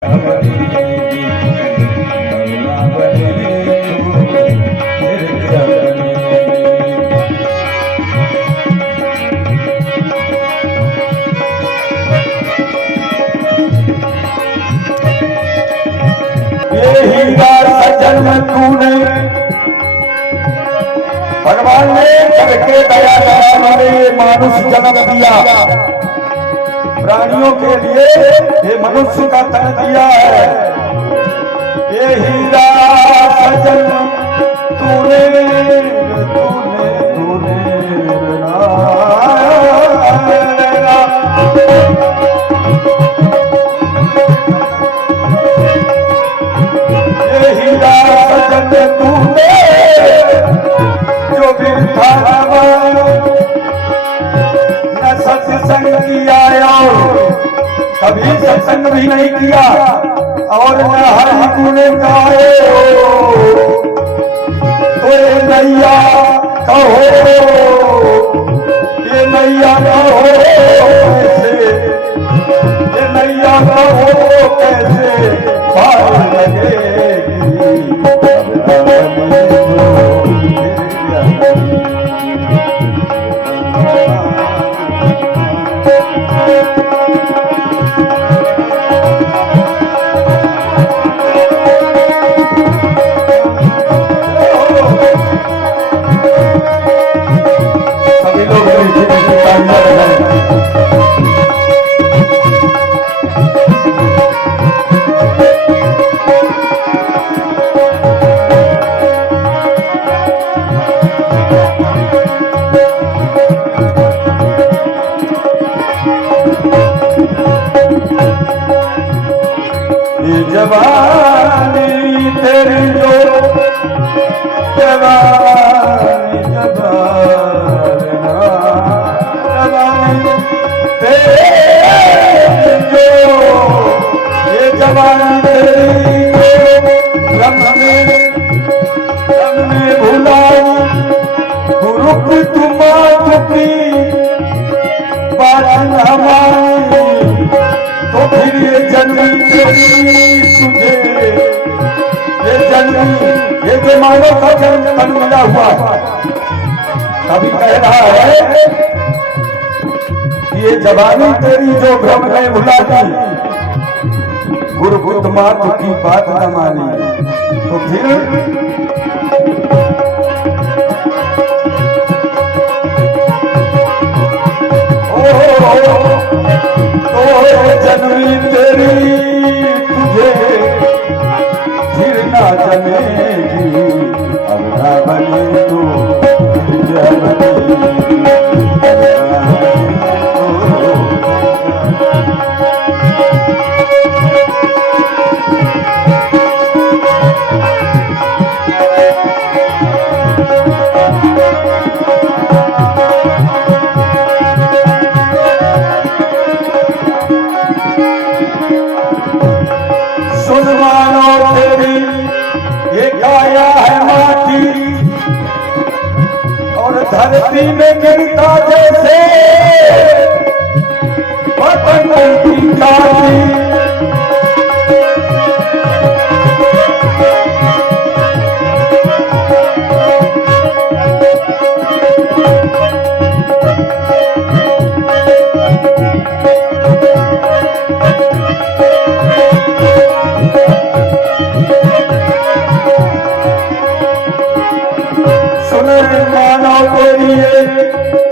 जन्म तूने भगवान ने करके दया हमारे मानुष जन्म दिया, प्राणियों के लिए ये मनुष्य का तन दिया है। ये हीरा सजन तूने तूने तूने ये हीरा सजन तूने जो बिरथा न सत्संग किया कभी सत्संग भी नहीं किया और न हरि गुण गाए तो ये नैया कहो, ये नैया कहो कैसे, ये नैया कहो कैसे पार लगेगी। जवानी तेरी जो जवानी जवानी तेरी जो ये जवानी तेरी रम में भुलाई गुरु की तुम की बात हमारी तो फिर ये जन्मी तेरी तुझे ये जन्मी ये जो मानव का जन्म तन मिला हुआ अभी कह रहा है कि ये जवानी तेरी जो भ्रम में भुला दी गुरु बुद्ध मात्र की बात न मानी तो फिर जन्मी तेरी तुझे फिर ना जमेगी अब ना बनी तू धरती में गिरता जैसे पतंग की काटी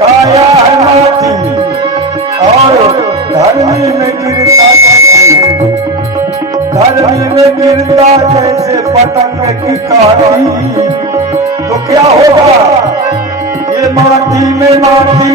काया है माटी और धरनी में गिरता जैसे धरनी में गिरता जैसे पतंग की काटी तो क्या होगा ये माटी में माटी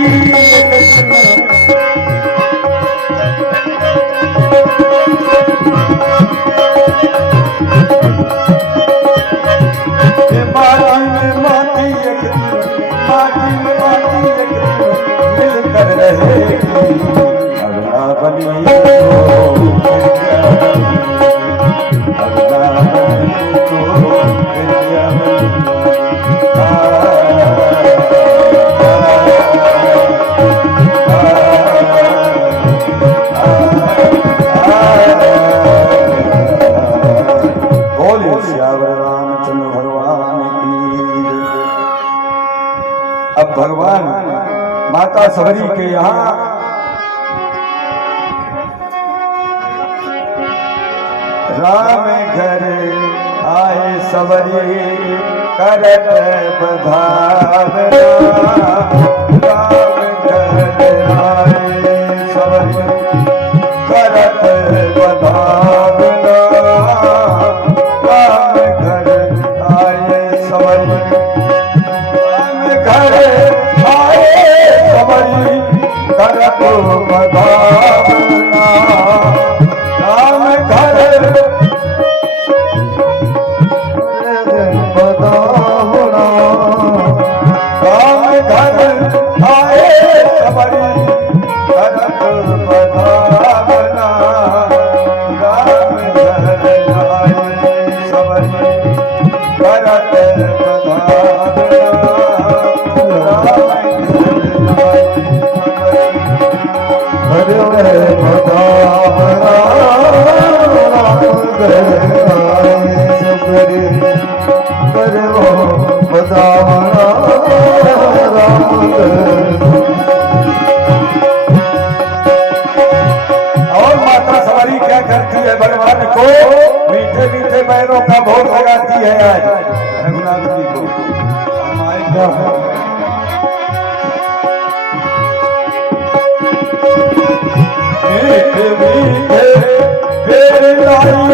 सबरी के यहाँ राम घर आए सबरी करत बधावना। राम घर आए सबरी करत बधावना। राम घर आए सबरी राम घर आए सबरी करत बधावना। राम घर बधावना। राम घर आए सबरी करत बधावना। राम घर आए सबरी करत बधावना। हरे बधावना। और माता सवारी क्या करती है, भगवान को मीठे मीठे पैरों का भोग लगाती है आज रघुनाथ जी को। मीठे मीठे पैर लाई,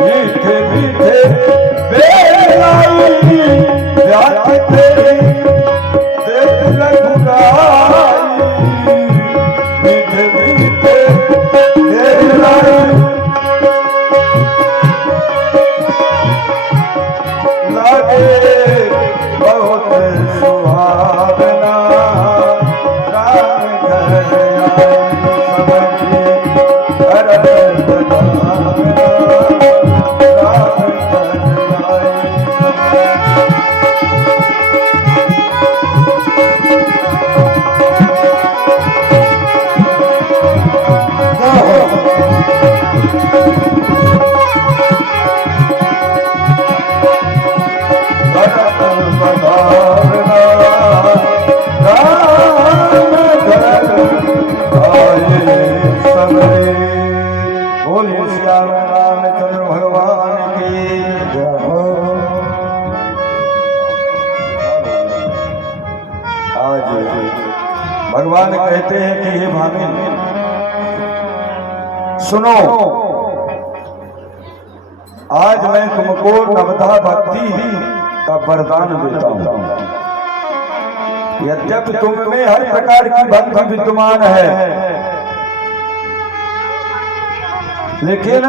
मीठे मीठे पैर लाई, व्यास तेरी देख रघुराई। मीठे मीठे पैर लाई, लागे बहुत सुहावना। राम घर आए सबरी करत बधावना। राम घर आए करत बधावना। राम घर आए सबरी। बोलिए श्याम रामचंद्र भगवान की जय हो। आज भगवान कहते हैं कि हे भामिन सुनो, आज मैं तुमको नवधा भक्ति का वरदान देता हूं। यद्यपि तुम में हर प्रकार की भक्ति विद्यमान है, लेकिन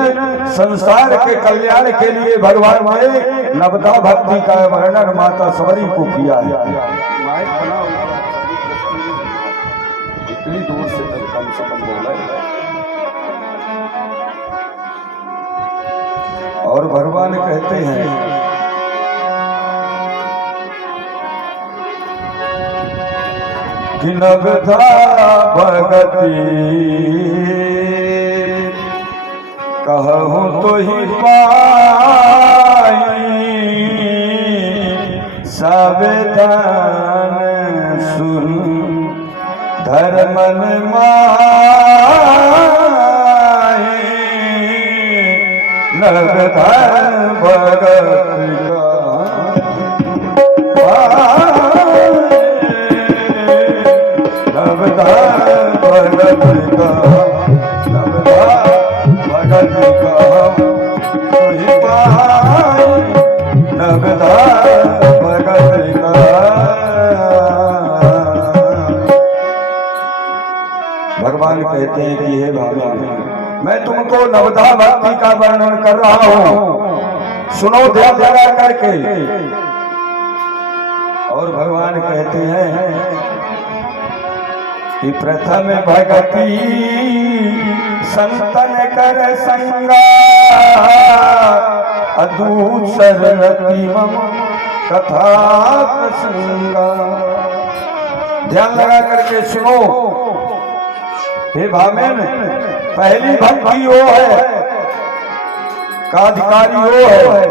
संसार के कल्याण के लिए भगवान ने नवधा भक्ति का वर्णन माता सबरी को किया है। इतनी दूर से कम बोला है। और भगवान कहते हैं कि नवधा भगति कहूँ तो ही पाई, सावधान सुन धर्मन माही। नवधा भगति नवधा भगति नवधा भगति तुहि पाई। नवधा भगति भगवान कहते हैं कि हे भाभी, मैं तुमको नवधा भक्ति का वर्णन कर रहा हूं, सुनो ध्यान लगा करके। और भगवान कहते हैं कि प्रथम भगति संतन कर संगा, अदूसर रतिमम कथा प्रसंगा। ध्यान लगा करके सुनो हे भामेन, पहली भक्ति वो है का अधिकारी वो है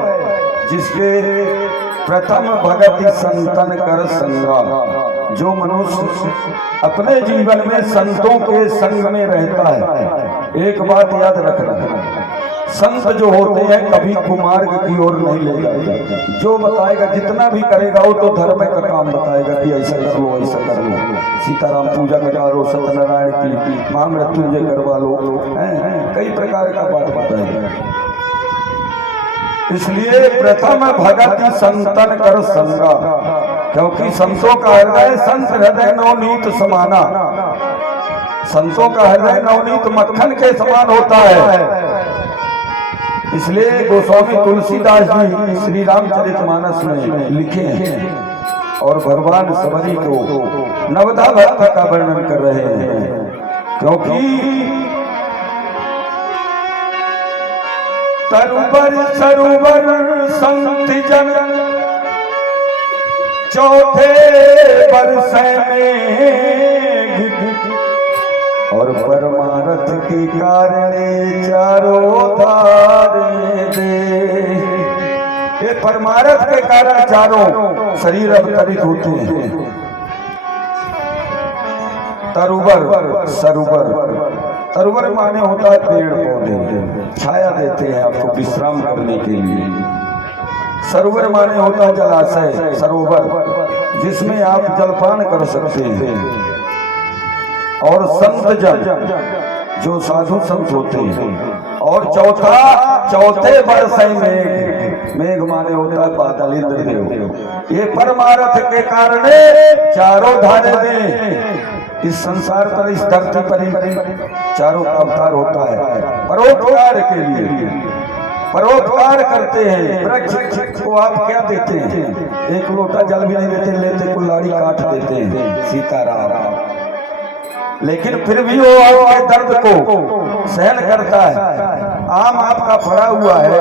जिसके प्रथम भगति संतन कर संगा। जो मनुष्य अपने जीवन में संतों के संग में रहता है, एक बात याद रखना, संत जो होते हैं कभी कुमार्ग की ओर नहीं ले जाते। जो बताएगा, जितना भी करेगा वो तो धर्म का काम बताएगा कि ऐसा कर लो, ऐसा कर लो, सीताराम पूजा करा लो, सत्यनारायण की महामृत्युंजय करवा लो, कई प्रकार का बात बताएगा। इसलिए प्रथम भगत संतन कर संगा, क्योंकि संतों का हृदय संत हृदय नवनीत समाना, संतों का हृदय नवनीत मक्खन के समान होता है। इसलिए गोस्वामी तुलसीदास जी श्री रामचरितमानस में लिखे हैं और भगवान सबरी को नवधा भक्त का वर्णन कर रहे हैं, क्योंकि तरुवर सरोवर संत जन चौथे बरस में और परमारथ के कारण चारों धारे दे। ये परमारथ के कारण चारों शरीर अवतरित होते हैं। तरुवर सरोवर, तरुवर माने होता है पेड़ पौधे, छाया देते हैं आपको विश्राम करने के लिए। सरोवर माने होता है जलाशय, सरोवर जिसमें आप जलपान कर सकते हैं। और संत जन जो साधु संत होते हैं। और चौथे वर्ष में मेघ माने होता है बादल, इंद्रदेव। ये परमारथ के कारण चारों धारे में इस संसार पर, इस धरती पर चारों का अवतार होता है परोपकार के लिए। परोपकार करते हैं। वृक्ष को आप क्या देते हैं? एक लोटा जल भी नहीं देते, लेते कुल्हाड़ी काट देते हैं, सीताराम। लेकिन फिर भी वो आपके दर्द को सहन करता है। आम आपका फड़ा हुआ है,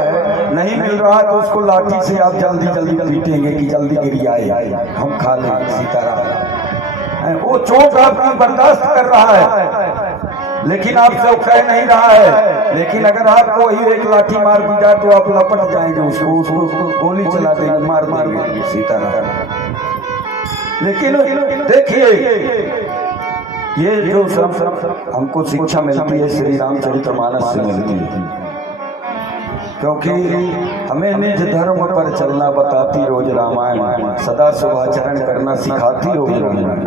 नहीं मिल रहा तो उसको लाठी से आप जल्दी जल्दी पीटेंगे कि जल्दी गिर जाए, हम खा लें, सीताराम। वो चोट आपकी बर्दाश्त कर रहा है, लेकिन आपसे वो कह नहीं रहा है। लेकिन अगर आपको वही एक लाठी मार दी जाए तो आप लपट जाएंगे, उसको गोली चला देंगे, मार देंगे, सीताराम। लेकिन देखिए, ये जो सब हमको शिक्षा मिलती है श्री रामचरितमानस से मिलती है, क्योंकि हमें निज धर्म पर चलना बताती रोज रामायण, सदा शुभाचरण करना सिखाती रोज रामायण।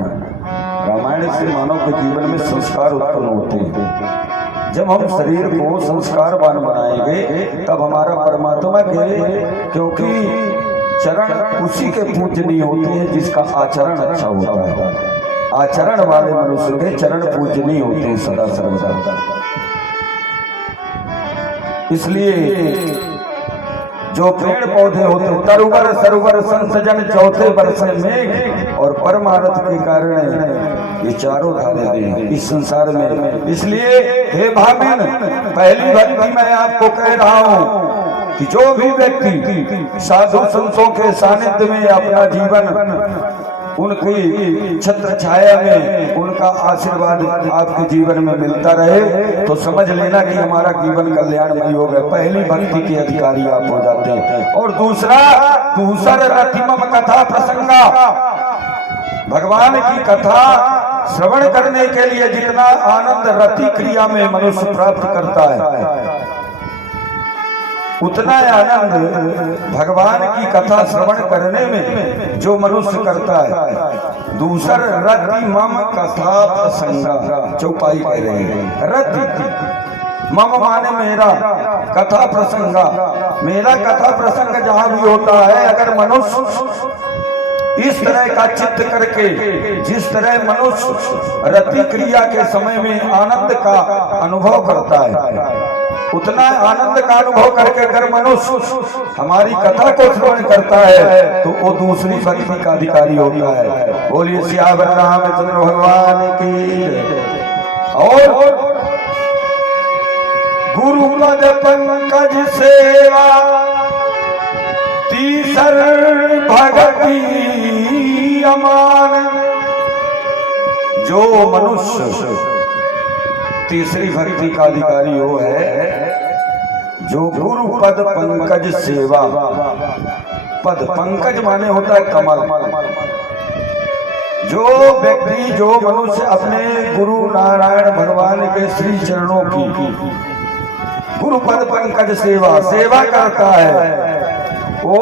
रामायण से मानव के जीवन में संस्कार उत्पन्न होते हैं। जब हम शरीर को संस्कारवान बनाएंगे तब हमारा परमात्मा के, क्योंकि चरण उसी के पूजनीय होते हैं जिसका आचरण अच्छा होता है। आचरण वाले मनुष्य के चरण पूजनीय होते हैं सदा सर्वदा। इसलिए जो पेड़ पौधे होते हैं, तरुवर सरोवर संत जन चौथे वर्ष में और परमारथ के कारण ये चारों धारे इस संसार में। इसलिए हे भामिन, पहली भक्ति मैं आपको कह रहा हूँ कि जो भी व्यक्ति साधु संतों के सानिध्य में अपना जीवन, उनकी छत्र छाया में उनका आशीर्वाद आपके जीवन में मिलता रहे, तो समझ लेना कि हमारा जीवन कल्याणमय हो गया। पहली भक्ति के अधिकारी आप हो जाते हैं। और दूसरा रतिमम कथा प्रसंगा, भगवान की कथा श्रवण करने के लिए जितना आनंद रति क्रिया में मनुष्य प्राप्त करता है, उतना आनंद भगवान की कथा श्रवण करने में जो मनुष्य करता है। दूसर रति मम कथा प्रसंगा, चौपाई कह रहे हैं। रति मम माने मेरा, कथा प्रसंगा मेरा कथा प्रसंग जहां भी होता है, अगर मनुष्य इस तरह का चित्त करके, जिस तरह मनुष्य रति क्रिया के समय में आनंद का अनुभव करता है, उतना आनंद का अनुभव करके अगर मनुष्य हमारी कथा को श्रवण करता है तो वो दूसरी भक्ति का अधिकारी होता है। बोलिए सियावर रामचंद्र भगवान की। और गुरु पद पंकज सेवा तीसर भगति अमान, जो मनुष्य तीसरी भक्ति का अधिकारी वो है जो गुरु पद पंकज सेवा। पद पंकज माने होता है कमल, जो व्यक्ति जो मनुष्य अपने गुरु नारायण भगवान के श्री चरणों की गुरु पद पंकज सेवा करता है, वो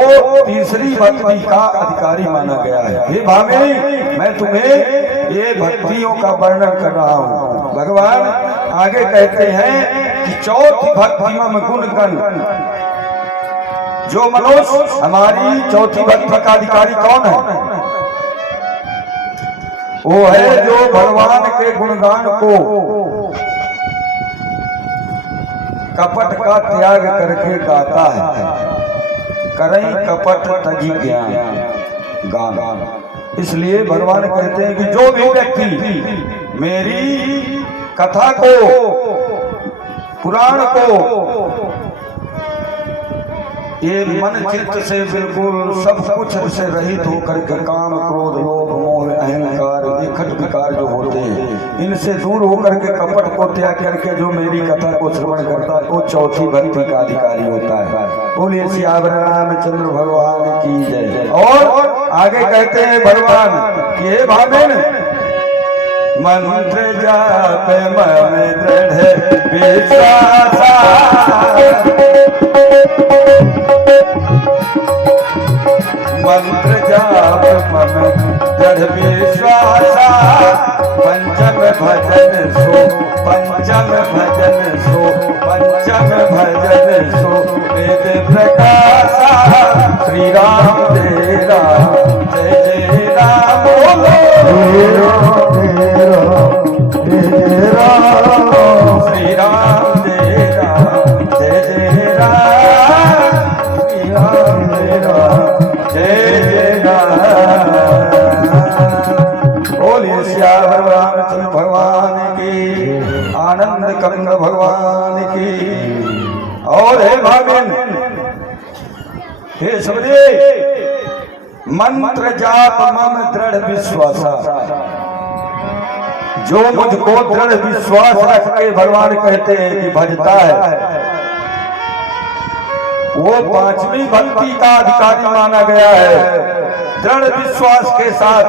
तीसरी भक्ति का अधिकारी माना गया है। हे भामिनी, मैं तुम्हें ये भक्तियों का वर्णन कर रहा हूँ। भगवान आगे कहते हैं कि चौथी भक्ति मम गुण गण, जो मनुष्य हमारी चौथी भक्ति का अधिकारी कौन है? वो है जो भगवान के गुणगान को कपट का त्याग करके गाता है। करई कपट तजी ज्ञान गान। इसलिए भगवान कहते हैं कि जो भी व्यक्ति मेरी कथा को, पुराण को ये मन चित्त से बिल्कुल सब कुछ से रहित होकर के काम क्रोध लोभ मोह अहंकार ये खट विकार जो होते हैं, इनसे दूर होकर के कपट को त्याग करके जो मेरी कथा को श्रवण करता है, वो चौथी भक्ति का अधिकारी होता है। बोलिए सियावर रामचंद्र भगवान की जय। और आगे कहते हैं भगवान कि हे भामिन, मंत्र जाप मन दृढ़ विश्वास, मंत्र जाप मन दृढ़ विश्वास, पंचम भजन सो, पंचम भजन सो, पंचम भजन सो वेद प्रकाशा। श्री राम जय राम, जय जय राम, बोलो श्री राम जय राम, जय जय राम, श्री राम जय राम, जय जय राम। बोलिए श्याम रामचंद्र भगवान की, आनंद कंद भगवान की। और हे भामिन, हे समझे, मंत्र जाप मम दृढ़ विश्वासा, जो मुझको दृढ़ विश्वास रख के भगवान कहते हैं कि भजता है, वो पांचवी भक्ति का अधिकारी माना गया है। दृढ़ विश्वास के साथ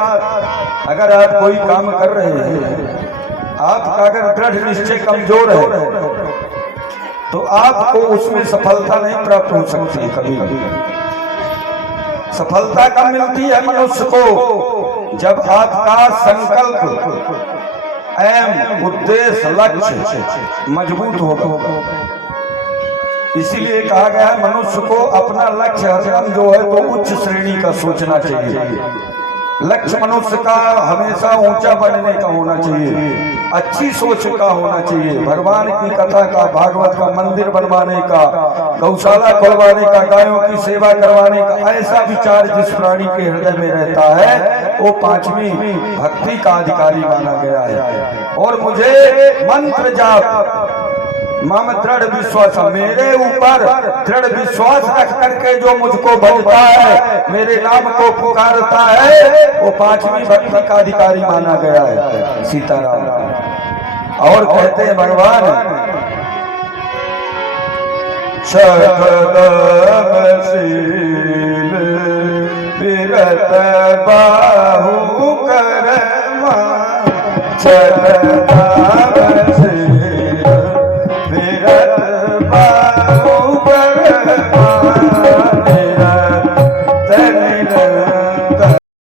अगर आप कोई काम कर रहे हैं, आपका अगर दृढ़ निश्चय कमजोर है तो आपको उसमें सफलता नहीं प्राप्त हो सकती। कभी सफलता कब मिलती है मनुष्य को? जब आपका संकल्प एम उद्देश्य लक्ष्य मजबूत होगा। इसीलिए कहा गया है मनुष्य को अपना लक्ष्य हरदम जो है तो उच्च श्रेणी का सोचना चाहिए। लक्ष्य मनुष्य का हमेशा ऊंचा बनने का होना चाहिए, अच्छी सोच का होना चाहिए, भगवान की कथा का, भागवत का मंदिर बनवाने का, गौशाला खुलवाने का, गायों की सेवा करवाने का, ऐसा विचार जिस प्राणी के हृदय में रहता है वो पांचवी भक्ति का अधिकारी माना गया है। और मुझे मंत्र जाप मम दृढ़ विश्वास, मेरे ऊपर दृढ़ विश्वास रख करके जो मुझको भजता है, मेरे नाम को पुकारता है, वो पांचवी भक्ति का अधिकारी माना गया है। सीताराम। और कहते हैं भगवान, शतदमशील विरत बाहु करमा, शतदमशील विरत बाहु